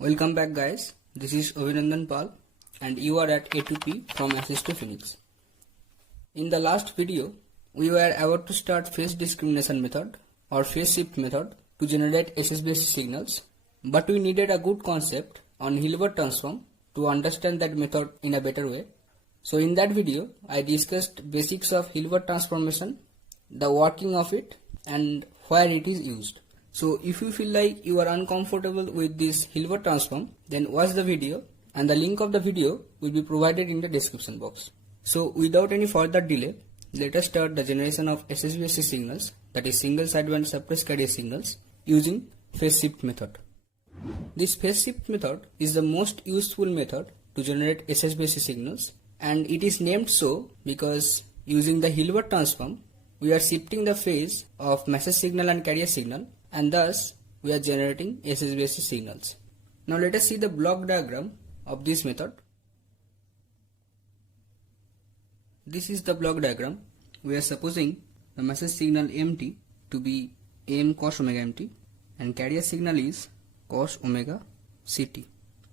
Welcome back guys, this is Abhinandan Pal and you are at A2P from Access to Phoenix. In the last video, we were about to start phase discrimination method or phase shift method to generate SSBC signals, but we needed a good concept on Hilbert transform to understand that method in a better way. So in that video, I discussed basics of Hilbert transformation, the working of it and where it is used. So if you feel like you are uncomfortable with this Hilbert transform, then watch the video and the link of the video will be provided in the description box. So without any further delay, let us start the generation of SSBC signals, that is single sideband suppressed carrier signals, using phase shift method. This phase shift method is the most useful method to generate SSBC signals, and it is named so because using the Hilbert transform, we are shifting the phase of message signal and carrier signal, and thus we are generating SSBC signals. Now let us see the block diagram of this method. This is the block diagram. We are supposing the message signal MT to be AM cos omega MT and carrier signal is cos omega CT.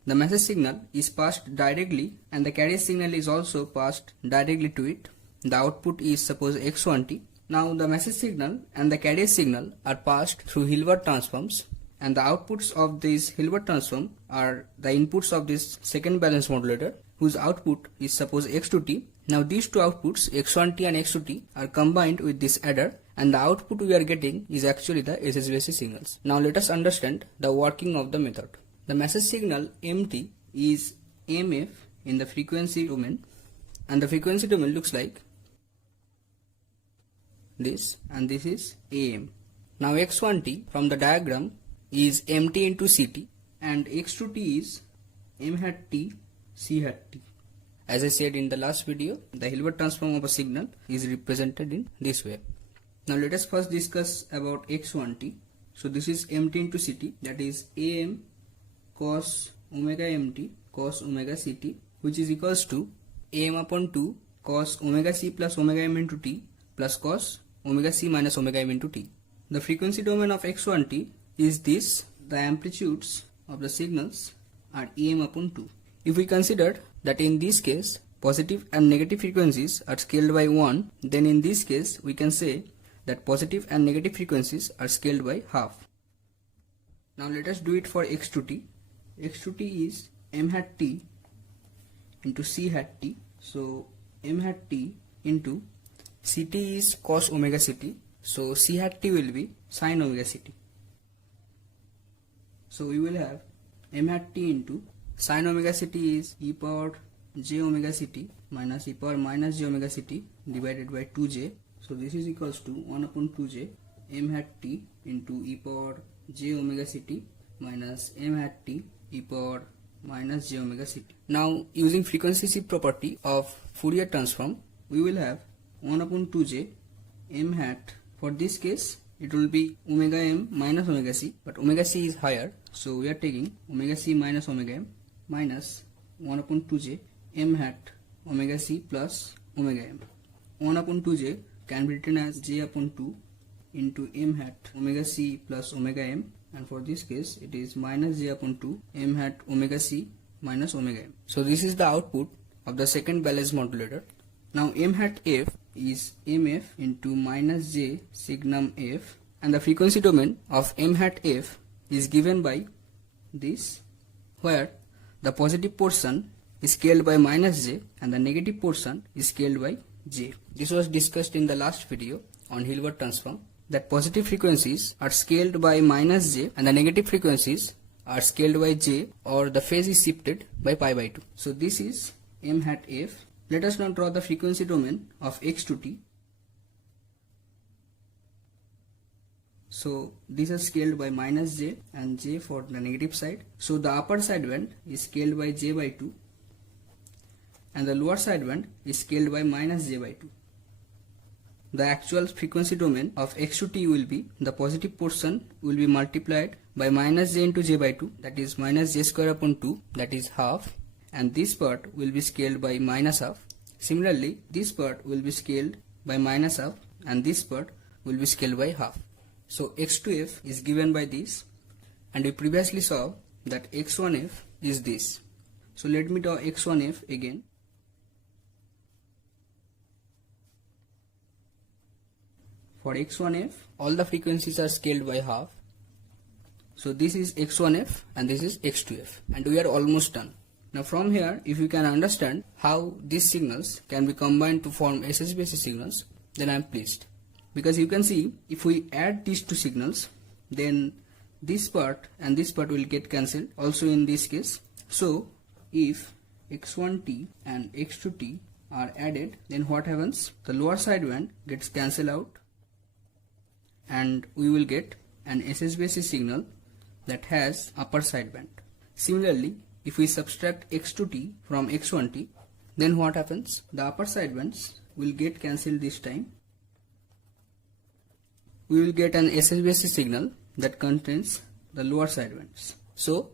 The message signal is passed directly and the carrier signal is also passed directly to it. The output is suppose X1T. Now the message signal and the carrier signal are passed through Hilbert transforms, and the outputs of this Hilbert transform are the inputs of this second balance modulator, whose output is suppose X2T. Now these two outputs X1T and X2T are combined with this adder, and the output we are getting is actually the SSBC signals. Now let us understand the working of the method. The message signal MT is MF in the frequency domain, and the frequency domain looks like this, and this is AM. Now X1T from the diagram is MT into CT, and X2T is M hat T C hat T. As I said in the last video, the Hilbert transform of a signal is represented in this way. Now let us first discuss about X1T. So this is MT into CT, that is AM cos omega MT cos omega CT, which is equals to AM upon 2 cos omega C plus omega M into T plus cos omega C minus omega M into T. The frequency domain of X1T is this. The amplitudes of the signals are AM upon 2. If we consider that in this case positive and negative frequencies are scaled by 1, then in this case we can say that positive and negative frequencies are scaled by half. Now let us do it for X2T. X2T is M hat T into C hat T. So M hat T into CT is cos omega CT. So C hat T will be sin omega CT. So we will have M hat T into sin omega CT is e power j omega CT minus e power minus j omega CT divided by 2j. So this is equals to 1 upon 2j M hat T into e power j omega CT minus M hat T e power minus j omega CT. Now using frequency shift property of Fourier transform, we will have 1 upon 2j M hat. For this case it will be omega M minus omega C, but omega C is higher, so we are taking omega C minus omega M minus 1 upon 2j M hat omega C plus omega M. 1 upon 2j can be written as j upon 2 into M hat omega C plus omega M, and for this case it is minus j upon 2 M hat omega C minus omega M. So this is the output of the second balance modulator. Now M hat F is MF into minus j signum F, and the frequency domain of M hat F is given by this, where the positive portion is scaled by minus j and the negative portion is scaled by j. This was discussed in the last video on Hilbert transform, that positive frequencies are scaled by minus j and the negative frequencies are scaled by j, or the phase is shifted by pi by 2. So this is M hat F. Let us now draw the frequency domain of X2T. So these are scaled by minus j and j for the negative side. So the upper sideband is scaled by j by 2 and the lower sideband is scaled by minus j by 2. The actual frequency domain of X2T will be, the positive portion will be multiplied by minus j into j by 2, that is minus j square upon 2, that is half, and this part will be scaled by minus half. Similarly, this part will be scaled by minus half and this part will be scaled by half. So X2F is given by this, and we previously saw that X1F is this. So let me draw X1F again. For X1F, all the frequencies are scaled by half. So this is X1F and this is X2F, and we are almost done. Now from here, if you can understand how these signals can be combined to form SSBC signals, then I am pleased. Because you can see, if we add these two signals, then this part and this part will get cancelled also in this case. So if X1T and X2T are added, then what happens? The lower sideband gets cancelled out and we will get an SSBC signal that has upper sideband. Similarly, if we subtract X2T from X1T, then what happens? The upper sidebands will get cancelled this time. We will get an SSBC signal that contains the lower sidebands. So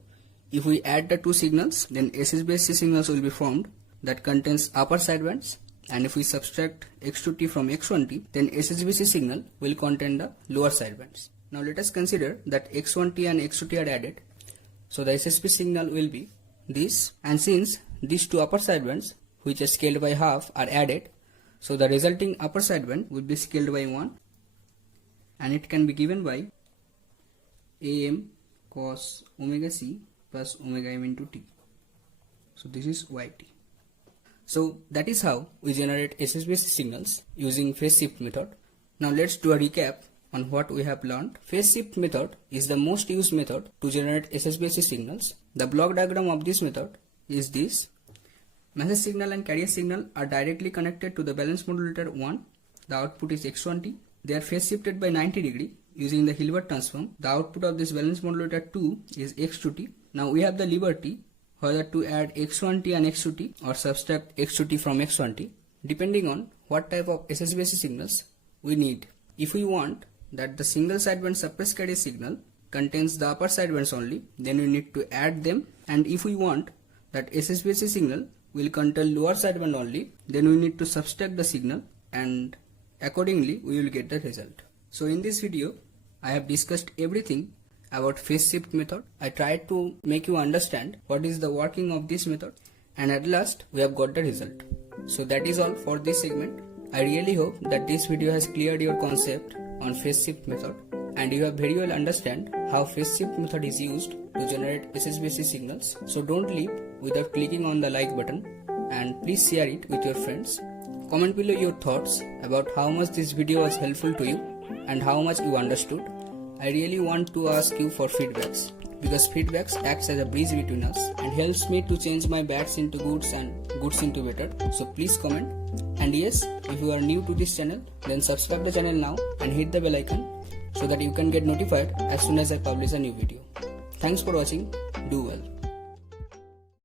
if we add the two signals, then SSBC signals will be formed that contains upper sidebands, and if we subtract X2T from X1T, then SSBC signal will contain the lower sidebands. Now let us consider that X1T and X2T are added. So the SSBC signal will be this, and since these two upper sidebands, which are scaled by half, are added, so the resulting upper sideband will be scaled by 1, and it can be given by AM cos omega c plus omega m into t. So this is YT. So that is how we generate SSBC signals using phase shift method. Now let's do a recap on what we have learned. Phase shift method is the most used method to generate SSBC signals. The block diagram of this method is this. Message signal and carrier signal are directly connected to the balance modulator 1. The output is X1T. They are phase shifted by 90 degree using the Hilbert transform. The output of this balance modulator 2 is X2T. Now we have the liberty whether to add X1T and X2T or subtract X2T from X1T, depending on what type of SSBC signals we need. If we want that the single sideband suppressed carrier signal contains the upper sidebands only, then we need to add them, and if we want that SSBC signal will contain lower sideband only, then we need to subtract the signal, and accordingly we will get the result. So in this video I have discussed everything about phase shift method. I tried to make you understand what is the working of this method, and at last we have got the result. So that is all for this segment. I really hope that this video has cleared your concept on phase shift method and you have very well understand how phase shift method is used to generate SSBC signals. So don't leave without clicking on the like button, and please share it with your friends. Comment below your thoughts about how much this video was helpful to you and how much you understood. I really want to ask you for feedbacks, because feedbacks acts as a bridge between us and helps me to change my bads into goods and goods into better. So please comment. And yes, if you are new to this channel, then subscribe the channel now and hit the bell icon so that you can get notified as soon as I publish a new video. Thanks for watching. Do well.